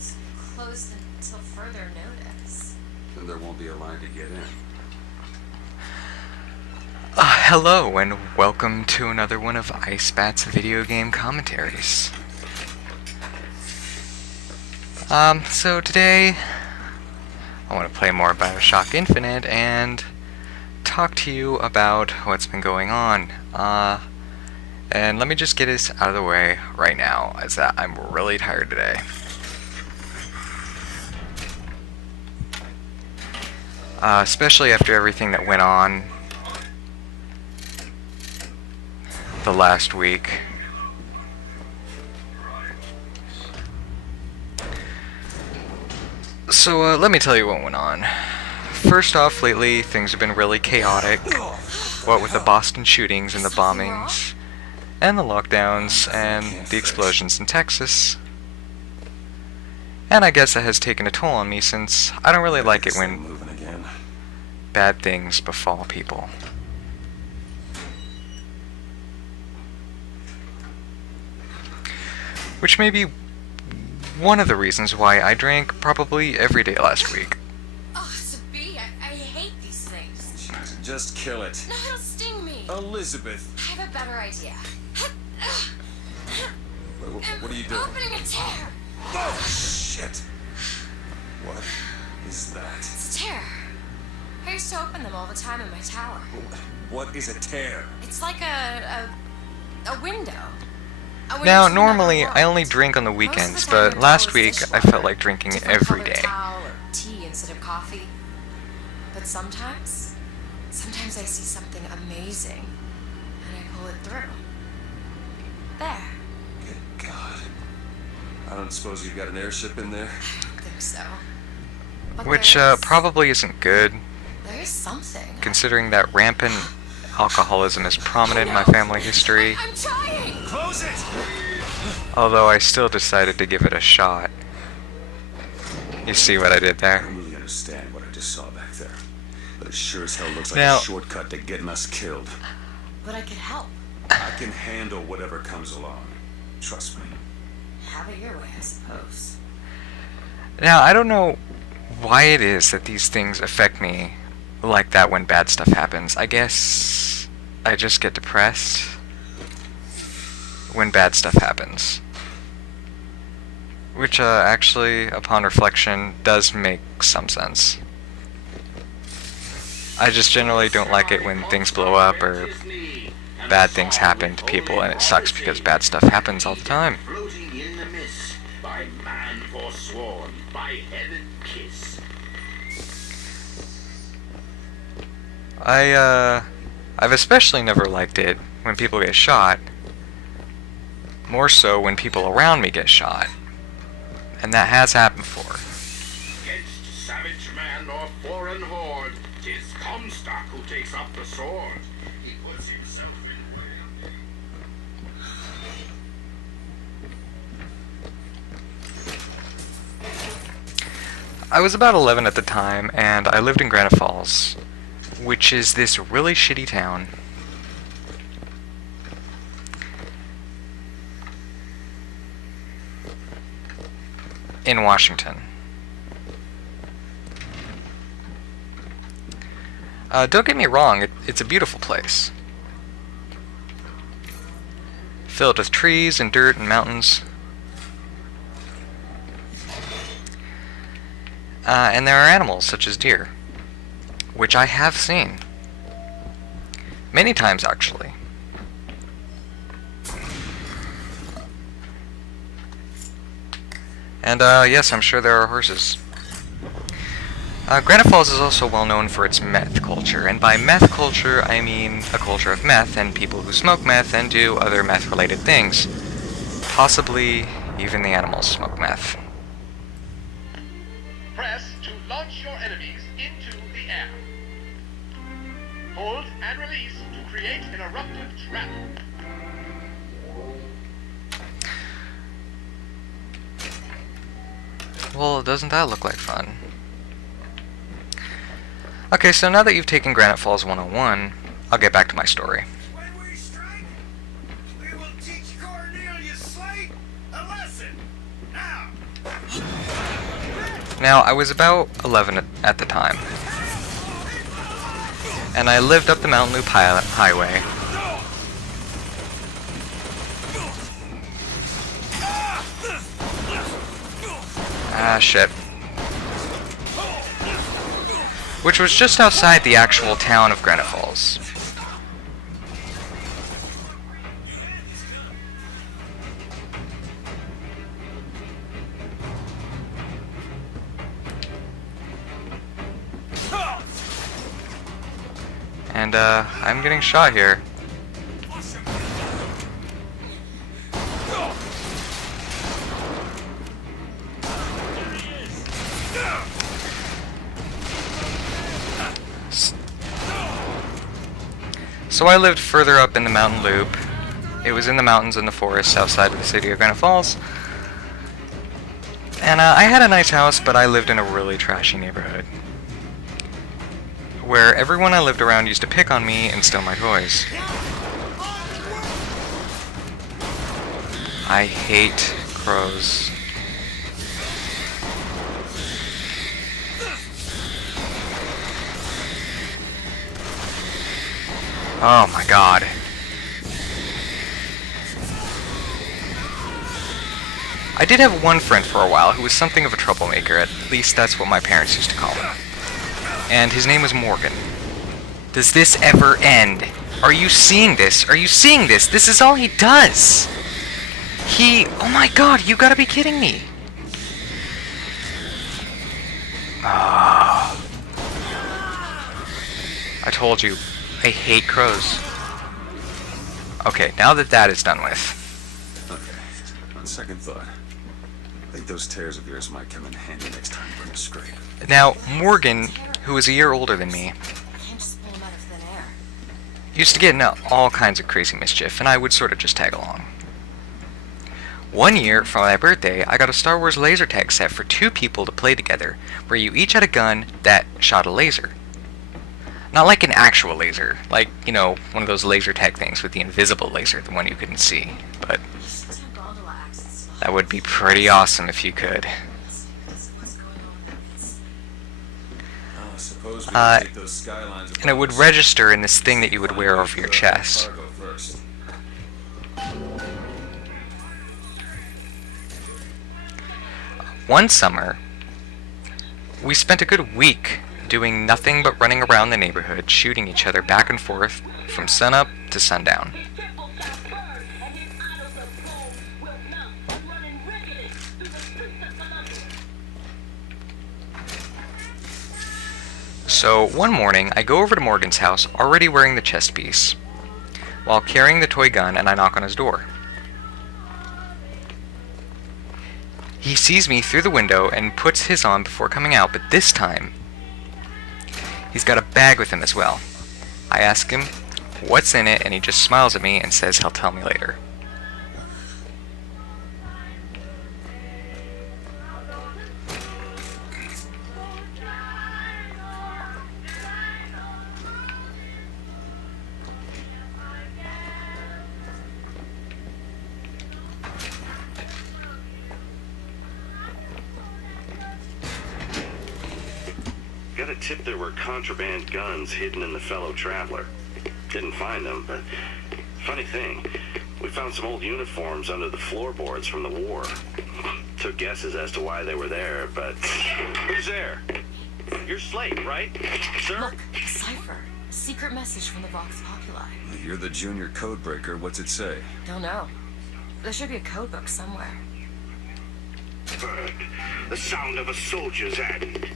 it's closed until further notice. Then there won't be a line to get in. Hello and welcome to another one of Icebat's video game commentaries. So today I want to play more Bioshock Infinite and talk to you about what's been going on. And let me just get this out of the way right now, as that I'm really tired today. Especially after everything that went on the last week. So let me tell you what went on. First off, lately things have been really chaotic. What with the Boston shootings and the bombings and the lockdowns and the explosions in Texas. And I guess that has taken a toll on me, since I don't really like it when bad things befall people. Which may be one of the reasons why I drank probably every day last week. Oh, Sabee, I hate these things. Just kill it. No, it'll sting me. Elizabeth! I have a better idea. What are you doing? Opening a tear. Oh, shit! What is that? It's a tear. I used to open them all the time in my tower. What is a tear? It's like a window. Now, normally, I only drink on the weekends, but last week I felt like drinking every day. Towel or tea instead of coffee. But sometimes I see something amazing, and I pull it through. There. Good God. I don't suppose you've got an airship in there? I don't think so. But Which probably isn't good, there is something. considering that rampant alcoholism is prominent in my family history. I'm trying! Close it! Although I still decided to give it a shot. You see what I did I there? don't really understand what I just saw back there. But it sure as hell looks like Now- a shortcut to getting us killed. But I could help. I can handle whatever comes along. Trust me. Have it your way, I suppose. Now, I don't know why it is that these things affect me like that when bad stuff happens. I guess I just get depressed when bad stuff happens. Which, actually, upon reflection, does make some sense. I just generally don't like it when things blow up or bad things happen to people, and it sucks because bad stuff happens all the time. Floating in the mist, by man forsworn, by heaven kiss. I've especially never liked it when people get shot. More so when people around me get shot. And that has happened before. Against savage man or foreign horde, 'tis Comstock who takes up the sword. He puts himself in way. I was about 11 at the time, and I lived in Granite Falls, which is this really shitty town. In Washington. Don't get me wrong, it's a beautiful place. Filled with trees and dirt and mountains. And there are animals such as deer, which I have seen. Many times, actually. And, yes, I'm sure there are horses. Granite Falls is also well known for its meth culture, and by meth culture, I mean a culture of meth and people who smoke meth and do other meth-related things. Possibly even the animals smoke meth. Press to launch your enemies into the air. Hold and release to create an eruptive trap. Well, doesn't that look like fun? Okay, so now that you've taken Granite Falls 101, I'll get back to my story. When we strike, we will teach Cornelius Slate a lesson. Now, Now, I was about 11 at the time, and I lived up the Mountain Loop Highway. Ah, shit. Which was just outside the actual town of Granite Falls. And, I'm getting shot here. So I lived further up in the mountain loop. It was in the mountains and the forests outside of the city of Granite Falls. And I had a nice house, but I lived in a really trashy neighborhood, where everyone I lived around used to pick on me and steal my toys. I hate crows. Oh my god. I did have one friend for a while who was something of a troublemaker, at least that's what my parents used to call him. And his name was Morgan. Does this ever end? Are you seeing this? Are you seeing this? This is all he does! Oh my god, you gotta be kidding me! Ah. I told you, I hate crows. Okay, now that that is done with. Okay, on second thought, I think those tears of yours might come in handy next time we're in a scrape. Now, Morgan, who was a year older than me, used to get into all kinds of crazy mischief, and I would sort of just tag along. One year, for my birthday, I got a Star Wars laser tag set for 2 people to play together, where you each had a gun that shot a laser. Not like an actual laser, like, you know, one of those laser tag things with the invisible laser, the one you couldn't see, but that would be pretty awesome if you could. And it would register in this thing that you would wear over your chest. One summer, we spent a good week doing nothing but running around the neighborhood, shooting each other back and forth from sunup to sundown. So one morning, I go over to Morgan's house, already wearing the chest piece, while carrying the toy gun, and I knock on his door. He sees me through the window and puts his on before coming out, but this time, he's got a bag with him as well. I ask him what's in it, and he just smiles at me and says he'll tell me later. Got a tip there were contraband guns hidden in the fellow traveler. Didn't find them, but funny thing, we found some old uniforms under the floorboards from the war. Took guesses as to why they were there, but who's there? You're Slate, right, sir? Look, cipher. Secret message from the Vox Populi. You're the junior code breaker. What's it say? Don't know. There should be a code book somewhere. Bird, the sound of a soldier's hand.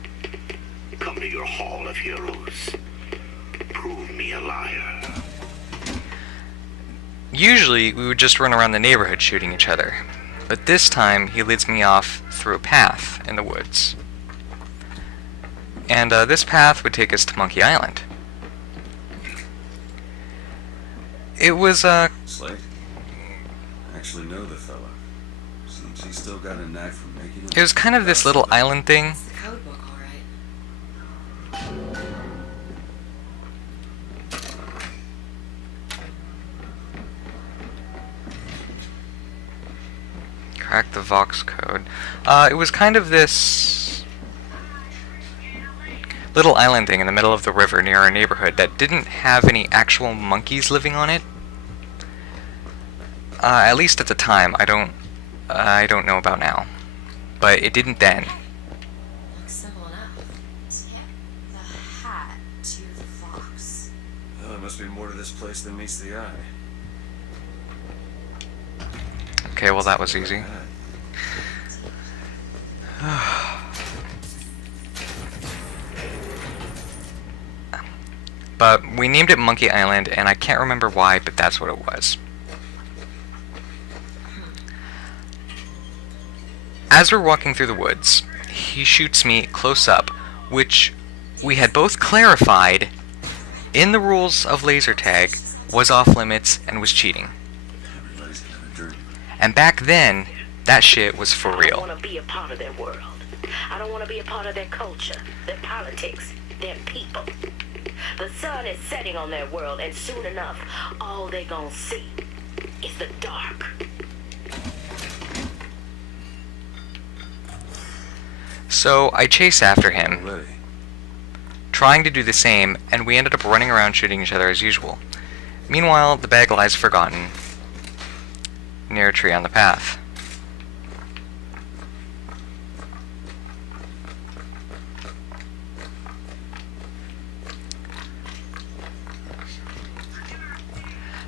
Come to your hall of heroes. Prove me a liar. Usually, we would just run around the neighborhood shooting each other, but this time he leads me off through a path in the woods. And this path would take us to Monkey Island. It was, Slate? I actually know the fella. Seems he's still got a knack for making it. it was kind of this little island thing. It's the code book, all right. Crack the Vox code. It was kind of this little island thing in the middle of the river near our neighborhood that didn't have any actual monkeys living on it. At least at the time. I don't know about now, but it didn't then. Looks simple enough. The hat to the fox. Well, there must be more to this place than meets the eye. Okay, well that was easy. But we named it Monkey Island, and I can't remember why, but that's what it was. As we're walking through the woods, he shoots me close up, which we had both clarified in the rules of laser tag was off limits and was cheating. Everybody's having a drink. And back then, that shit was for I don't real. want to be a part of their world. I don't want to be a part of their culture, their politics, their people. The sun is setting on their world, and soon enough, all they gonna see is the dark. So I chase after him, Ready. trying to do the same, and we ended up running around shooting each other as usual. Meanwhile, the bag lies forgotten near a tree on the path.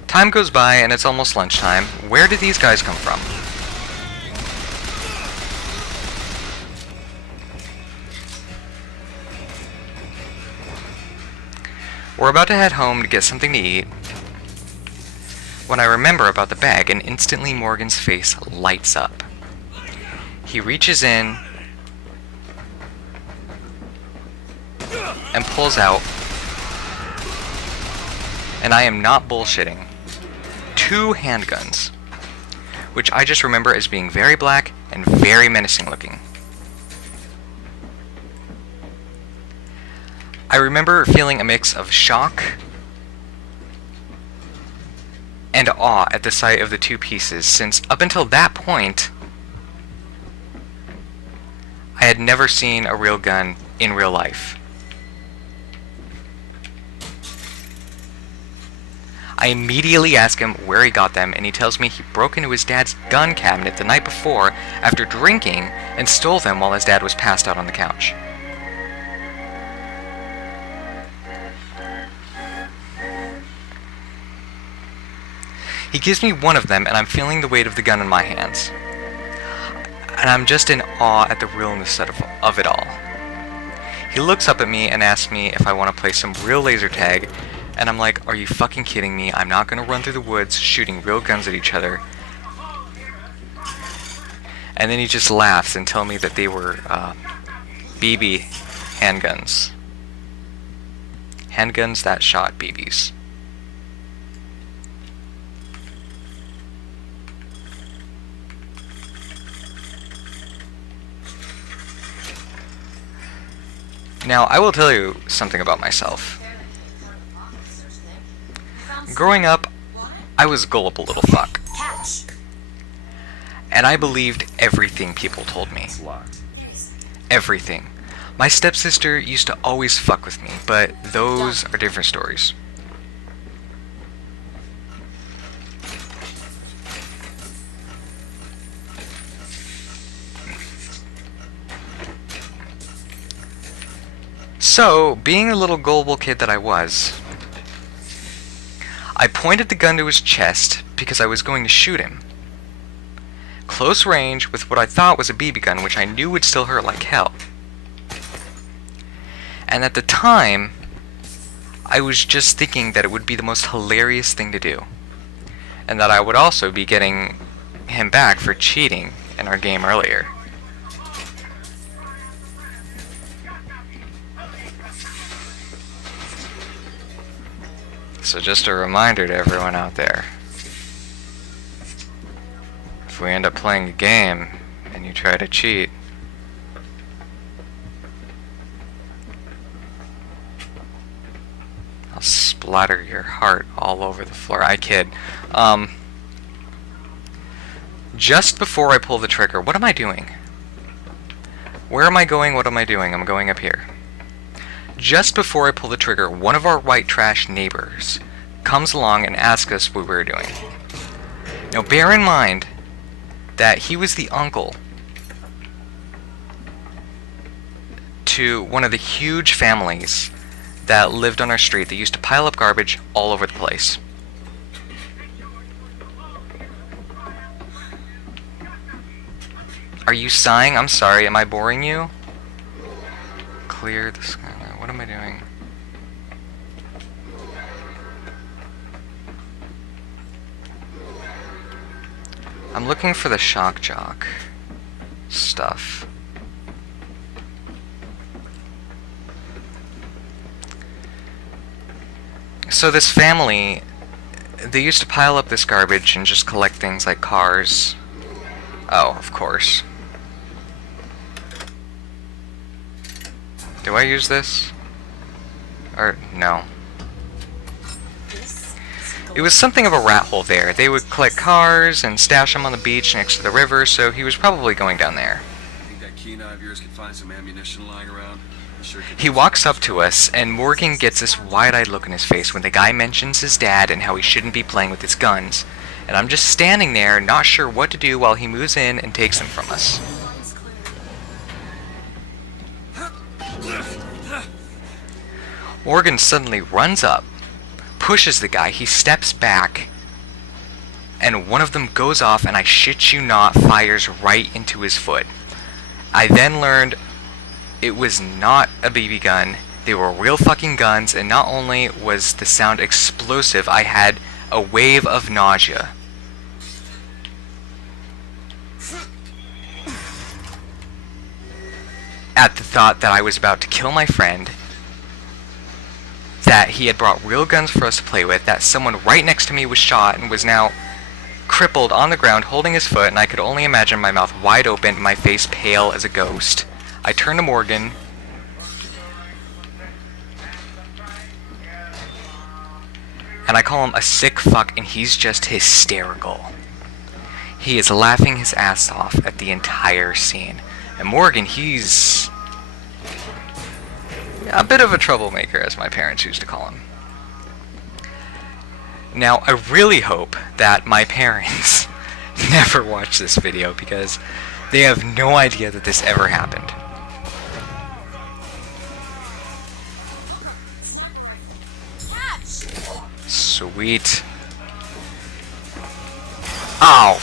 Time goes by and it's almost lunchtime. Where did these guys come from? We're about to head home to get something to eat when I remember about the bag, and instantly Morgan's face lights up. He reaches in and pulls out, and I am not bullshitting, 2 handguns, which I just remember as being very black and very menacing looking. I remember feeling a mix of shock and awe at the sight of the 2 pieces, since up until that point, I had never seen a real gun in real life. I immediately ask him where he got them, and he tells me he broke into his dad's gun cabinet the night before after drinking and stole them while his dad was passed out on the couch. He gives me one of them, and I'm feeling the weight of the gun in my hands. And I'm just in awe at the realness of it all. He looks up at me and asks me if I want to play some real laser tag, and I'm like, are you fucking kidding me? I'm not going to run through the woods shooting real guns at each other. And then he just laughs and tells me that they were BB handguns. Handguns that shot BBs. Now, I will tell you something about myself. Growing up, I was a gullible little fuck. Catch. And I believed everything people told me. It's locked. Everything. My stepsister used to always fuck with me, but those are different stories. So, being the little gullible kid that I was, I pointed the gun to his chest because I was going to shoot him. Close range with what I thought was a BB gun, which I knew would still hurt like hell. And at the time, I was just thinking that it would be the most hilarious thing to do. And that I would also be getting him back for cheating in our game earlier. So just a reminder to everyone out there. If we end up playing a game and you try to cheat, I'll splatter your heart all over the floor. I kid. Just before I pull the trigger, what am I doing? Where am I going? What am I doing? I'm going up here. just before I pull the trigger, one of our white trash neighbors comes along and asks us what we were doing. Now bear in mind that he was the uncle to one of the huge families that lived on our street that used to pile up garbage all over the place. Are you sighing? I'm sorry, am I boring you? Clear the sky. What am I doing? I'm looking for the shock jock stuff. So this family, they used to pile up this garbage and just collect things like cars. Oh, of course. Do I use this? Or, no. It was something of a rat hole there. They would collect cars and stash them on the beach next to the river, so he was probably going down there. Think that keen eye of yours could find some ammunition lying around? Sure could. He walks up to us, and Morgan gets this wide-eyed look in his face when the guy mentions his dad and how he shouldn't be playing with his guns. And I'm just standing there, not sure what to do while he moves in and takes them from us. Morgan suddenly runs up, pushes the guy, he steps back, and one of them goes off, and I shit you not, fires right into his foot. I then learned it was not a BB gun, they were real fucking guns, and not only was the sound explosive, I had a wave of nausea. At the thought that I was about to kill my friend, that he had brought real guns for us to play with, that someone right next to me was shot and was now crippled on the ground holding his foot, and I could only imagine my mouth wide open and my face pale as a ghost. I turn to Morgan, and I call him a sick fuck, and he's just hysterical. He is laughing his ass off at the entire scene. And Morgan, he's a bit of a troublemaker, as my parents used to call him. Now, I really hope that my parents never watch this video, because they have no idea that this ever happened. Sweet. Ow.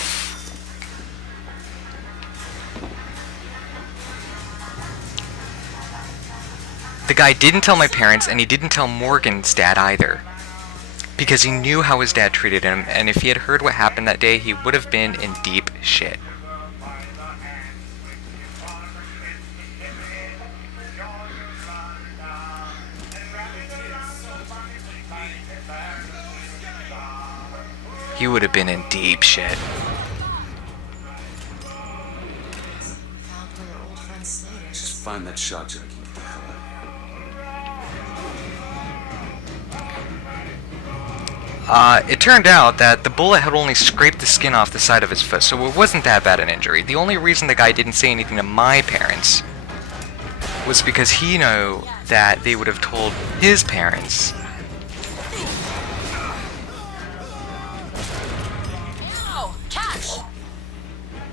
The guy didn't tell my parents, and he didn't tell Morgan's dad either, because he knew how his dad treated him, and if he had heard what happened that day, he would have been in deep shit. He would have been in deep shit. Just find that shot jockey. It turned out that the bullet had only scraped the skin off the side of his foot, so it wasn't that bad an injury. The only reason the guy didn't say anything to my parents was because he knew that they would have told his parents.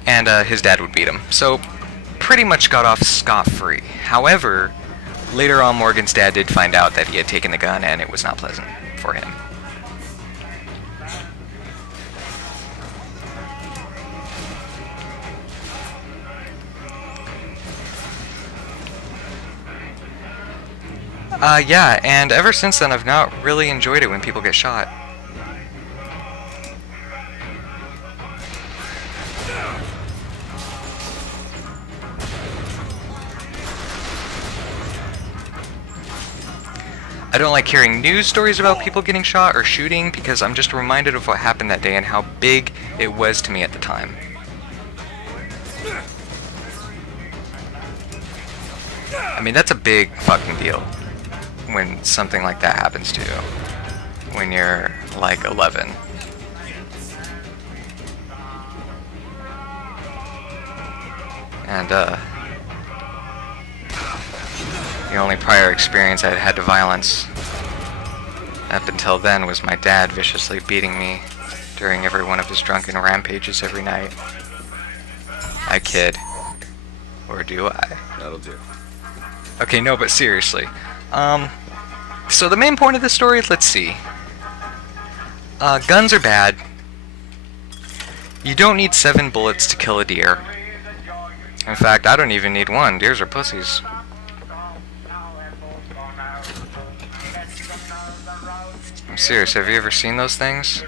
And his dad would beat him. So, pretty much got off scot-free. However, later on Morgan's dad did find out that he had taken the gun, and it was not pleasant for him. Yeah, and ever since then I've not really enjoyed it when people get shot. I don't like hearing news stories about people getting shot or shooting because I'm just reminded of what happened that day and how big it was to me at the time. I mean, that's a big fucking deal when something like that happens to you when you're like 11. And The only prior experience I'd had to violence up until then was my dad viciously beating me during every one of his drunken rampages every night. I kid. Or do I? That'll do. Okay, no, but seriously. So the main point of the story, let's see. Guns are bad. You don't need 7 bullets to kill a deer. In fact, I don't even need 1. Deers are pussies. I'm serious, have you ever seen those things?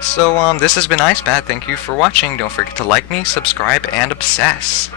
So, this has been Icebat. Thank you for watching. Don't forget to like me, subscribe, and obsess.